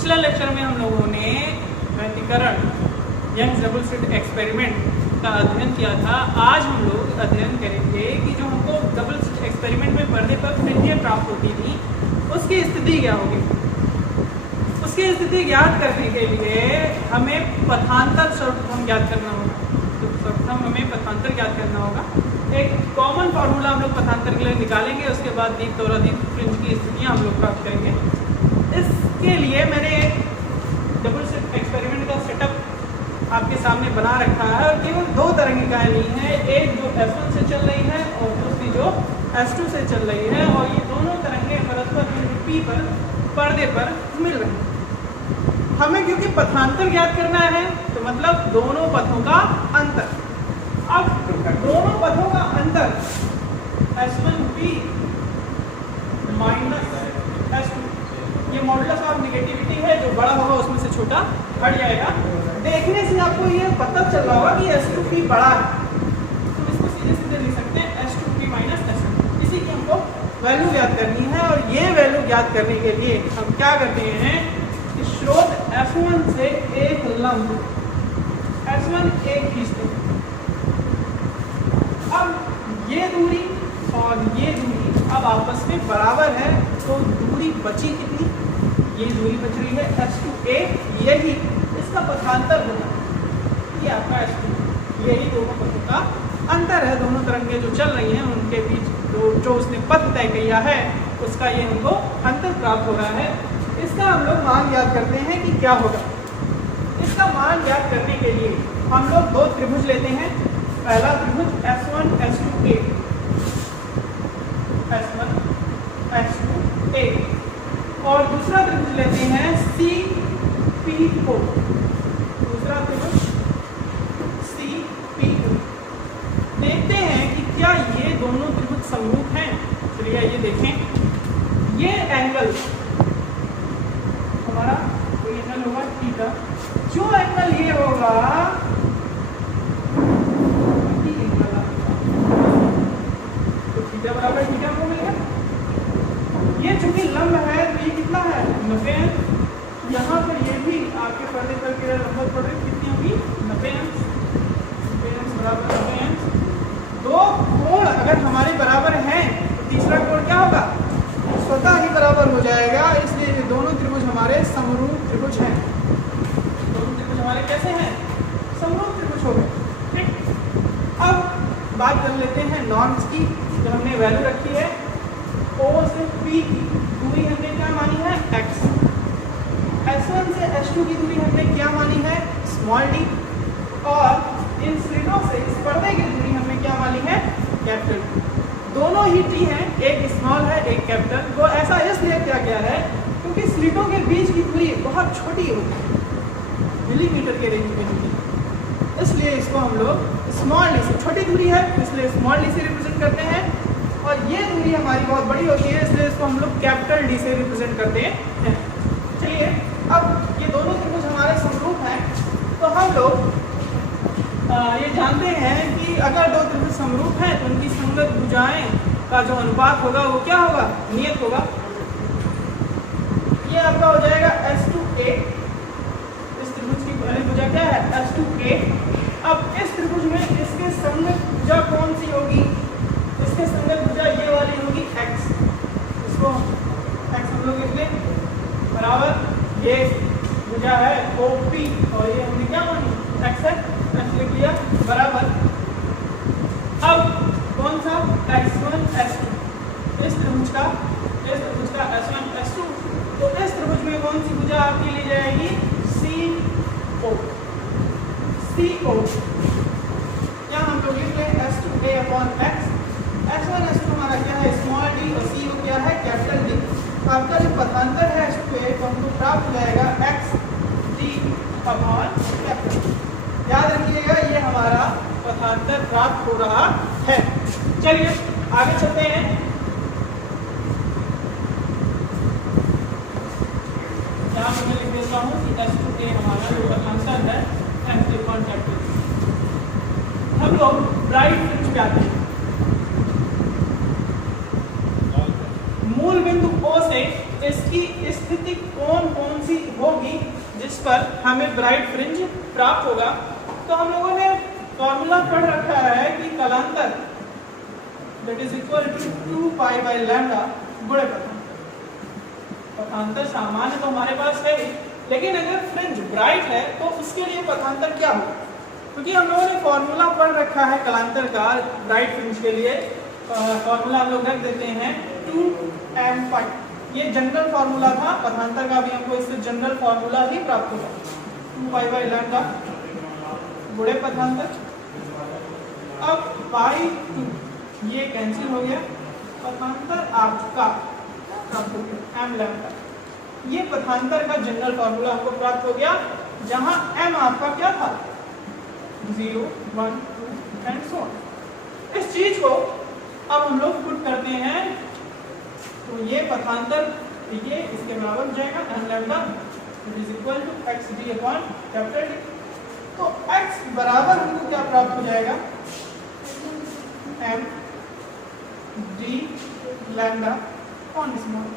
पिछले लेक्चर में हम लोगों ने व्यतिकरण यंग्स डबल स्लिट एक्सपेरिमेंट का अध्ययन किया था। आज हम लोग अध्ययन करेंगे कि जो हमको डबल स्लिट एक्सपेरिमेंट में पर्दे पर फ्रिंजें प्राप्त होती थी उसकी स्थिति क्या होगी। उसकी स्थिति ज्ञात करने के लिए हमें पथांतर सर्वप्रथम ज्ञात करना होगा। तो सर्वप्रथम हमें पथांतर ज्ञात करना होगा। एक कॉमन फार्मूला हम लोग पथांतर के लिए निकालेंगे, उसके बाद दीप्त और अदीप्त फ्रिंज की स्थितियाँ हम लोग प्राप्त करेंगे। इसके लिए मैंने डबल स्लिट एक्सपेरिमेंट का सेटअप आपके सामने बना रखा है और केवल दो तरंगिकाएं ली हैं, एक जो S1 से चल रही है और दूसरी जो S2 से चल रही है, और ये दोनों तरंगें परस्पर बिंदु P पर पर्दे पर मिल रही हैं। हमें क्योंकि पथांतर ज्ञात करना है तो मतलब दोनों पथों का अंतर। अब दोनों पथों का अंतर S1P माइनस S2, ये मॉडुलस ऑफ नेगेटिविटी है, जो बड़ा होगा उसमें से छोटा हट जाएगा। देखने से आपको ये पता चल रहा होगा कि S2P बड़ा है, तो इसको सीधे सीधे लिख सकते हैं S2P माइनस S2। इसी की हमको वैल्यू ज्ञात करनी है और ये वैल्यू ज्ञात करने के लिए हम क्या करते हैं कि स्रोत S1 से एक लंब S1 एक खींचते हैं। अब ये दूरी और ये दूरी अब आपस में बराबर है, तो दूरी बची कितनी, ये दूरी बच रही है S2A, यही इसका पथांतर होगा, ये आपका S2, यही दोनों पथों का अंतर है। दोनों तरंगें जो चल रही हैं उनके बीच जो उसने पथ तय किया है उसका ये हमको अंतर प्राप्त हो रहा है। इसका हम लोग मान ज्ञात करते हैं कि क्या होगा। इसका मान ज्ञात करने के लिए हम लोग दो त्रिभुज लेते हैं। पहला त्रिभुज S1 S2A, S1 S2A, और दूसरा त्रिभुज लेते हैं CP4, दूसरा त्रिभुज CP4। देखते हैं कि क्या ये दोनों त्रिभुज समरूप हैं। चलिए आइए देखें। ये एंगल हमारा कोई एंगल होगा थीटा, जो एंगल ये होगा तो थीटा बराबर थीटा को मिलेगा। ये चूंकि लंब है तो ये कितना है 90 अंश। यहाँ पर ये भी आपके पर्दे पर के लंबवत पड़ रही कितनी होगी 90 अंश, 90 अंश बराबर 90 अंश। दो कोण अगर हमारे बराबर हैं तो तीसरा कोण क्या होगा, स्वतः ही बराबर हो जाएगा। इसलिए ये दोनों त्रिभुज हमारे समरूप त्रिभुज हैं। दोनों त्रिभुज हमारे कैसे हैं, समरूप त्रिभुज हो गए। ठीक, अब बात कर लेते हैं नॉर्म्स की। जो हमने वैल्यू रखी है O से P की दूरी हमने क्या मानी है x, S1 से S2 की दूरी हमने क्या मानी है स्मॉल d, और इन स्लिटों से इस पर्दे की दूरी हमने क्या मानी है कैपिटल D। दोनों ही t हैं, एक स्मॉल है एक कैपिटल। वो ऐसा इसलिए किया गया है क्योंकि स्लिटों के बीच की दूरी बहुत छोटी होती है, मिलीमीटर के रेंज में होती है, इसलिए इसको हम लोग स्मॉल डी से, छोटी दूरी है इसलिए स्मॉल डी से रिप्रेजेंट करते हैं, और ये दूरी हमारी बहुत बड़ी होती है इसलिए इसको हम लोग कैपिटल डी से रिप्रेजेंट करते हैं। चलिए, अब ये दोनों त्रिभुज हमारे समरूप हैं तो हम लोग ये जानते हैं कि अगर दो त्रिभुज समरूप हैं तो उनकी संगत भुजाएं का जो अनुपात होगा वो क्या होगा, नियत होगा। ये आपका हो जाएगा S2A, इस त्रिभुज की पहली भुजा क्या है S2A। अब इस त्रिभुज में इसके संगत भुजा कौन सी होगी, इसके संगत भुजा ये वाली होगी x, इसको x हम लोग लिख लें बराबर, ये भुजा है OP और ये हमने क्या मानी x है, x लिख लिया बराबर। अब कौन सा x1 S2, इस त्रिभुज का S1 S2, तो इस त्रिभुज में कौन सी भुजा आपकी ली जाएगी CO, CO या हम लोग लिख लें S2A upon x। S1 S2 हमारा क्या है स्मॉल d और CO क्या है कैपिटल D। आपका जो पथांतर है S2A तो हमको प्राप्त हो जाएगा x d अपॉन कैपिटल। याद रखिएगा ये हमारा पथांतर प्राप्त हो रहा है। चलिए आगे चलते हैं। यहाँ पर मैं लिख देता हूँ कि S2A हमारा जो पथांतर है x अपॉन कैपिटल। हम लोग ब्राइट फ्रिंज पे आते हैं। मूल बिंदु O से इसकी स्थिति कौन सी होगी पर हमें ब्राइट फ्रिंज प्राप्त होगा। तो हम लोगों ने फॉर्मूला पढ़ रखा है कि कलांतर that is equal to 2 pi by lambda गुणे पथांतर। पथांतर सामान्य तो हमारे पास है ही, लेकिन अगर फ्रिंज ब्राइट है तो उसके लिए पथांतर क्या होगा? क्योंकि हम लोगों ने फॉर्मूला पढ़ रखा है कलांतर का ब्राइट फ्रिंज के लिए। फॉर्मूला हम लोग रख देते हैं 2m पाई। ये जनरल फॉर्मूला था, पथांतर का भी हमको इससे जनरल फॉर्मूला ही प्राप्त होगा 2 पाई बाई लैम्डा गुणे पथांतर। अब पाई 2 ये कैंसिल हो गया, पथांतर आपका प्राप्त हो गया m लैम्डा। ये पथांतर का जनरल फॉर्मूला हमको प्राप्त हो गया, जहां m आपका क्या था 0 1 2 एंड सो ऑन। इस चीज को अब हम लोग पुट करते हैं तो ये पथांतर ये इसके बराबर हो जाएगा m lambda is equal to x d upon capital D। तो x बराबर हमको क्या प्राप्त हो जाएगा m d lambda upon small.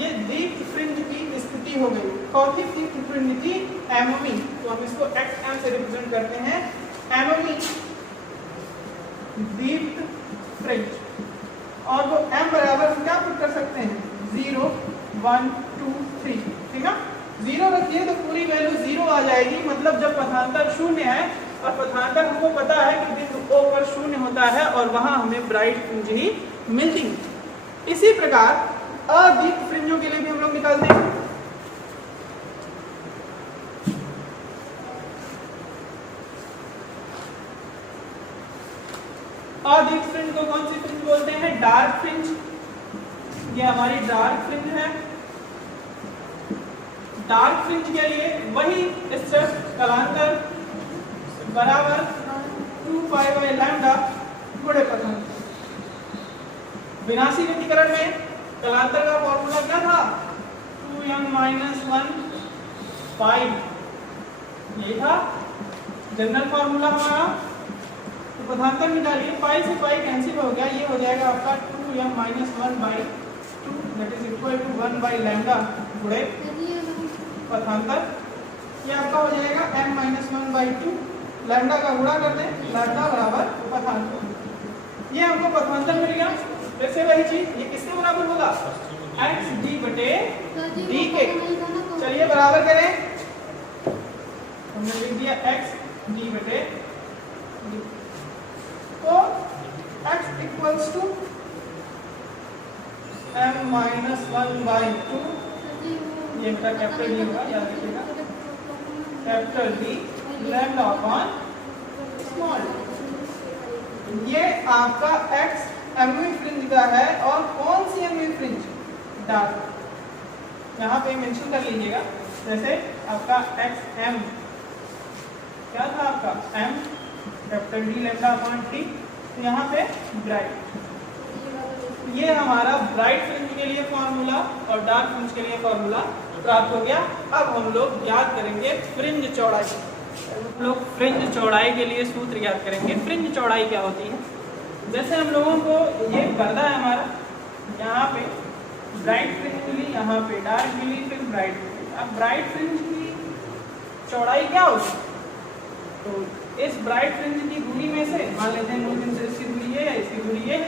ये दीप्त फ्रिंज की स्थिति हो गई। कौन सी दीप्त फ्रिंज थी? एमोमी। तो हम इसको xm से रिप्रेजेंट करते हैं, एमोमी दीप्त फ्रिंज। और वो m बराबर हम क्या पुट कर सकते हैं 0 1 2 3, ठीक है। 0 रखिए तो पूरी वैल्यू 0 आ जाएगी, मतलब जब पथांतर शून्य है, और पथांतर हमको पता है कि बिंदु O पर शून्य होता है और वहां हमें ब्राइट फ्रिंज ही मिलती है। इसी प्रकार अदीप्त फ्रिंजों के लिए भी हम लोग निकालते हैं। अदीप्त फ्रिंज को कौन सी फ्रिंज बोलते हैं? Dark fringe. ये हमारी डार्क फ्रिंज है। डार्क फ्रिंज के लिए वही स्टेप कलांतर बराबर 2 पाई बाई लैम्डा गुणे पथांतर। विनाशी व्यतिकरण में कलांतर का फॉर्मूला क्या था 2m माइनस 1 पाई। ये था जनरल फॉर्मूला हमारा। तो पथांतर में डालिए, पाई से पाई कैंसिल हो गया, ये हो जाएगा आपका 2m minus 1 by 2 that is equal to 1 by lambda गुणे पथांतर। ये आपका हो जाएगा m माइनस 1 बाई 2, लैम्डा का गुणा कर दें, लैम्डा बराबर पथांतर। ये हमको पथांतर मिल गया। वैसे वही चीज ये किसके बराबर होगा x d बटे d के। चलिए बराबर करें, हमने लिख दिया x d बटे d। तो x equals to m minus 1 by 2, ये मेरा कैपिटल D होगा, याद रखिएगा capital D lambda upon small. ये आपका x एमवी फ्रिंज का है। और कौन सी एमवी फ्रिंज? डार्क। यहाँ पे मेंशन कर लीजिएगा, जैसे आपका एक्स एम क्या था आपका m capital D lambda upon T, तो यहाँ पे ब्राइट। ये हमारा ब्राइट फ्रिंज के लिए फॉर्मूला और डार्क फ्रिंज के लिए फॉर्मूला प्राप्त हो गया। अब हम लोग याद करेंगे फ्रिंज चौड़ाई। हम लोग फ्रिंज चौड़ाई के लिए सूत्र याद करेंगे। फ्रिंज चौड़ाई क्या होती है? जैसे हम लोगों को ये पर्दा है हमारा, यहाँ पे ब्राइट फ्रिंज मिली, यहाँ पे डार्क मिली, फिर ब्राइट मिली। अब ब्राइट फ्रिंज की चौड़ाई क्या होगी? तो इस ब्राइट फ्रिंज की दूरी में से मान लेते हैं मूल से इसकी दूरी है या इसकी दूरी है,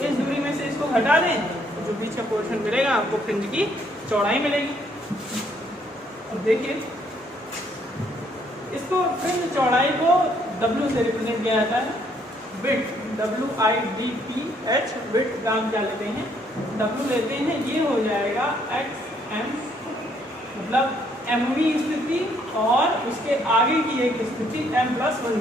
इस दूरी में से इसको घटा दें तो जो बीच का पोर्शन मिलेगा आपको फ्रिंज की चौड़ाई मिलेगी। अब देखिए इसको फ्रिंज चौड़ाई को W से रिप्रेजेंट किया जाता है। विड्थ WIDPH विड्थ का हम क्या लेते हैं W लेते हैं। ये हो जाएगा XM, मतलब एमवी स्थिति और उसके आगे की एक स्थिति m+1।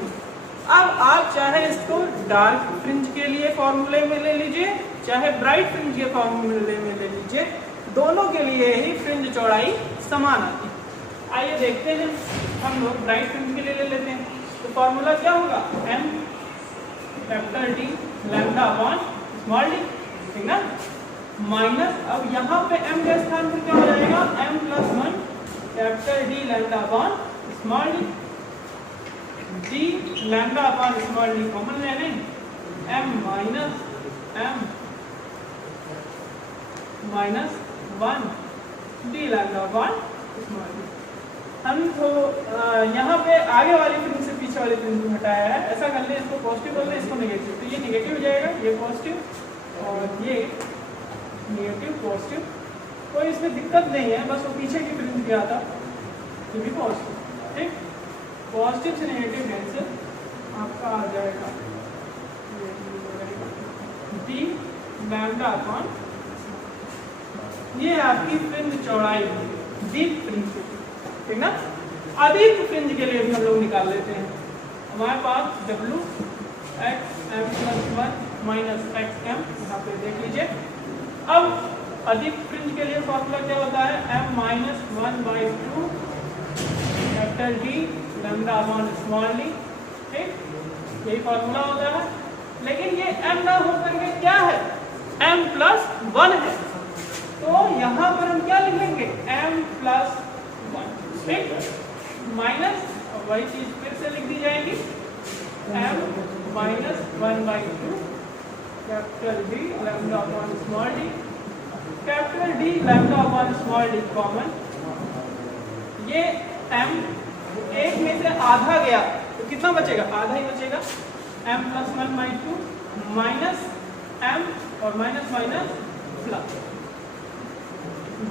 अब आप चाहे इसको डार्क फ्रिंज के लिए फॉर्मूले में ले लीजिए, चाहे ब्राइट फ्रिंज के फॉर्मूले में ले लीजिए, दोनों के लिए ही फ्रिंज चौड़ाई समान आती है। आइए देखते हैं, हम लोग ब्राइट फ्रिंज के लिए ले लेते हैं। तो फॉर्मूला क्या होगा m capital D lambda upon small d, ठीक ना, माइनस अब यहाँ पे m के स्थान पर क्या हो जाएगा m+1 capital D lambda upon small d। d lambda upon small d common ले लें, m minus 1 D lambda upon small D. हम तो यहाँ पे आगे वाली फ्रिंज से पीछे वाली फ्रिंज को हटाया है। ऐसा कर ले, इसको पॉजिटिव कर ले, इसको नेगेटिव, तो ये नेगेटिव हो जाएगा, ये पॉजिटिव और ये नेगेटिव पॉजिटिव। कोई इसमें दिक्कत नहीं है, बस वो पीछे की फ्रिंज गया था, ये भी पॉजिटिव। ठीक, पॉजिटिव से नेगेटिव कैंसिल, आपका आ जाएगा डी लैम्डा अपॉन, ये आपकी फ्रिंज चौड़ाई होगी, डीप फ्रिंज, ठीक ना। अधिक फ्रिंज के लिए भी हम लोग निकाल लेते हैं। हमारे पास W x m plus 1 minus X M, यहाँ पे देख लीजिए। अब अधिक फ्रिंज के लिए फॉर्मूला क्या होता है, m minus 1/2 capital D lambda upon small D. ठीक, यही फॉर्मूला होता है। लेकिन ये m ना होकर के क्या है, m प्लस 1 है, तो यहाँ पर हम क्या लिखेंगे, m प्लस 1। ठीक, माइनस वही चीज फिर से लिख दी जाएगी, m minus 1/2 capital D lambda upon small D. Capital D lambda upon small D common, ये m एक में से आधा गया तो कितना बचेगा, आधा ही बचेगा, m प्लस 1/2 माइनस m और माइनस माइनस प्लस,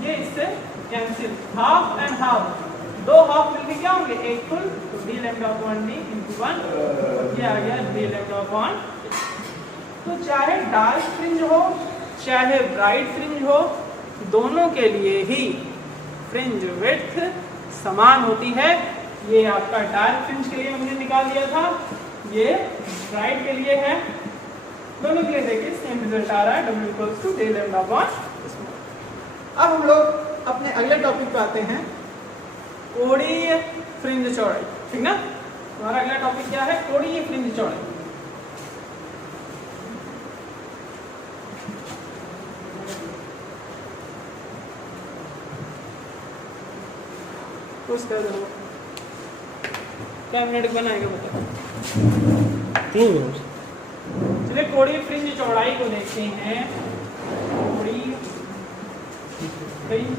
ये इससे कैंसिल, हाफ एंड हाफ, दो हाफ मिलके क्या होंगे, एक फुल, तो D lambda upon D into 1, ये आ गया डी लैम्डा अपॉन। तो चाहे डार्क फ्रिंज हो चाहे ब्राइट फ्रिंज हो, दोनों के लिए ही फ्रिंज विड्थ समान होती है। ये आपका डार्क फ्रिंज के लिए हमने निकाल दिया था, ये ब्राइट के लिए है, दोनों के लिए देखिए सेम रिजल्ट आ रहा है, W equals to D lambda upon. अब हम लोग अपने अगले टॉपिक पे आते हैं, कोणीय फ्रिंज चौड़ाई। ठीक ना, हमारा अगला टॉपिक क्या है, कोणीय फ्रिंज चौड़ाई। कुछ कर दो, क्या मिनट बनाएगा बता, 3 मिनट। चलिए कोणीय फ्रिंज चौड़ाई को देखते हैं। कोणीय फ्रिंज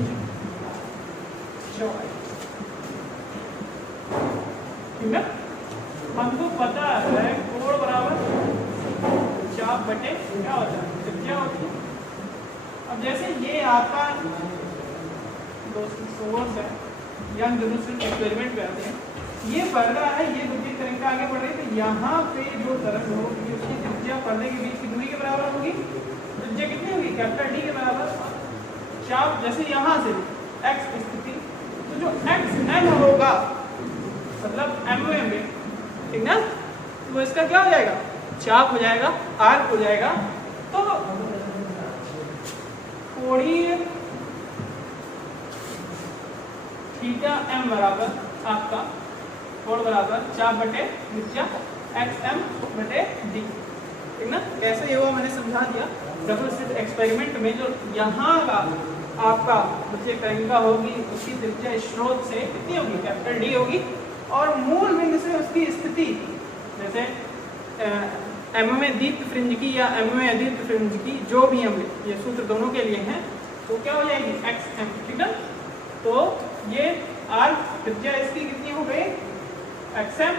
चौड़ाई, ठीक है, हमको पता है कोण बराबर चाप बटे क्या होता है, त्रिज्या होती है। अब जैसे ये आपका सोर्स है, या हम दूसरे एक्सपेरिमेंट करते हैं, ये बढ़ रहा है, ये विद्युत तरंग आगे बढ़ रही है, तो यहाँ पे जो तरंग होगी उसकी त्रिज्या पर्दे के बीच की दूरी के बराबर होगी। त्रिज्या कितनी होगी, कैपिटल डी के बराबर। चाप जैसे यहाँ से x स्थिति, तो जो xm होगा मतलब mm में, ठीक ना, तो इसका क्या हो जाएगा, चाप हो जाएगा, आर्क हो जाएगा। तो कोणीय थीटा m बराबर आपका कोण बराबर चाप बटे त्रिज्या xm बटे d, ठीक ना। कैसे ये हुआ मैंने समझा दिया। डबल स्लिट एक्सपेरिमेंट में जो यहाँ का आपका विद्युत तरंगिका होगी उसकी त्रिज्या स्रोत से कितनी होगी, कैपिटल D होगी, और मूल बिंदु से उसकी स्थिति, जैसे m में दीप्त फ्रिंज की या m में अदीप्त फ्रिंज की, जो भी हम ये सूत्र दोनों के लिए हैं, तो क्या हो जाएगी xm, ठीक है। तो ये आर्क त्रिज्या इसकी कितनी हो गई, xm,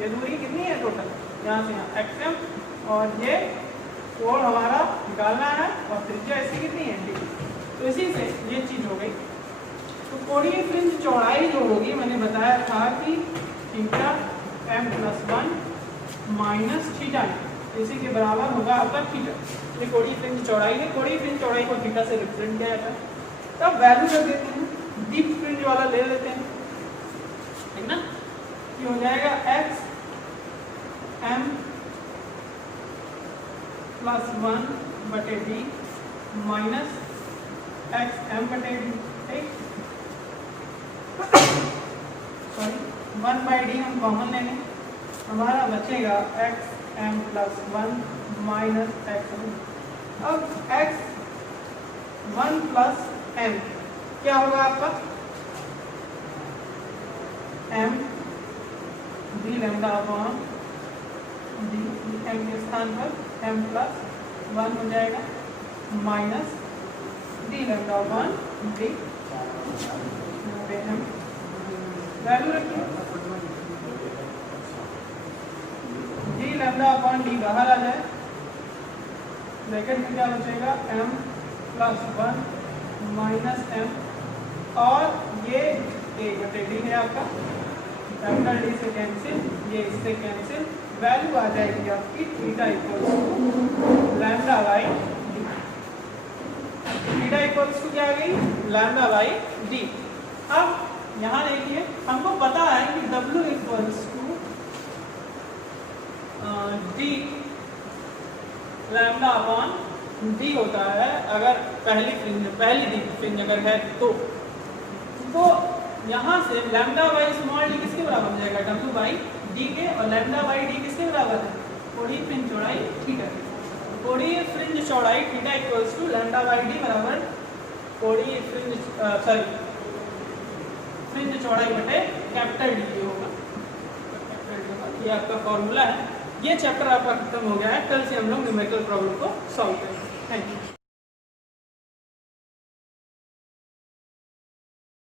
ये दूरी कितनी है टोटल, यहाँ से यहाँ xm, और ये कोण हमारा निकालना है, और त्रिज्या इसकी कितनी है d। तो इसी से ये चीज हो गई। तो कोणीय फ्रिंज चौड़ाई जो होगी, मैंने बताया था कि theta m plus 1 minus theta, इसी के बराबर होगा आपका थीटा। ये कोणीय फ्रिंज चौड़ाई है। कोणीय फ्रिंज चौड़ाई को थीटा से रिप्रेजेंट किया जाता है। तब वैल्यू कर देते हैं, डीप फ्रिंज वाला ले लेते हैं, ठीक ना। ये हो जाएगा x m प्लस 1 बटे d माइनस x m बटे d, ठीक। सॉरी 1/d हम कॉमन ले लें, हमारा बचेगा x m plus 1 minus x m। अब x 1 प्लस m क्या होगा आपका, m d lambda upon d, m के स्थान पर m प्लस 1 हो जाएगा, minus d lambda upon d। पे m वैल्यू रखिए d लैम्डा अपॉन d बाहर आ जाए, ब्रैकेट में क्या बचेगा m प्लस 1 माइनस m, और ये a बटे d है आपका, कैपिटल D से कैंसिल, ये इससे कैंसिल, वैल्यू आ जाएगी आपकी theta equals to lambda by D. Theta equals to क्या आ गई, लैम्डा बाई डी। अब यहाँ देखिए हमको पता है कि W equals to D lambda upon D होता है, अगर पहली फ्रिंज अगर है तो यहाँ से लैम्डा बाई स्मॉल डी किसके बराबर हो जाएगा, W बाई डी के, और लैम्डा बाई डी किसके बराबर है, कोणीय फ्रिंज चौड़ाई थीटा। कोणीय फ्रिंज चौड़ाई theta equals to lambda by D बराबर कोणीय फ्रिंज फ्रिंज चौड़ाई बटे कैपिटल डी होगा। ये आपका फॉर्मूला है। ये चैप्टर आपका खत्म हो गया है। कल से हम लोग न्यूमेरिकल प्रॉब्लम को सॉल्व करेंगे। Thank you.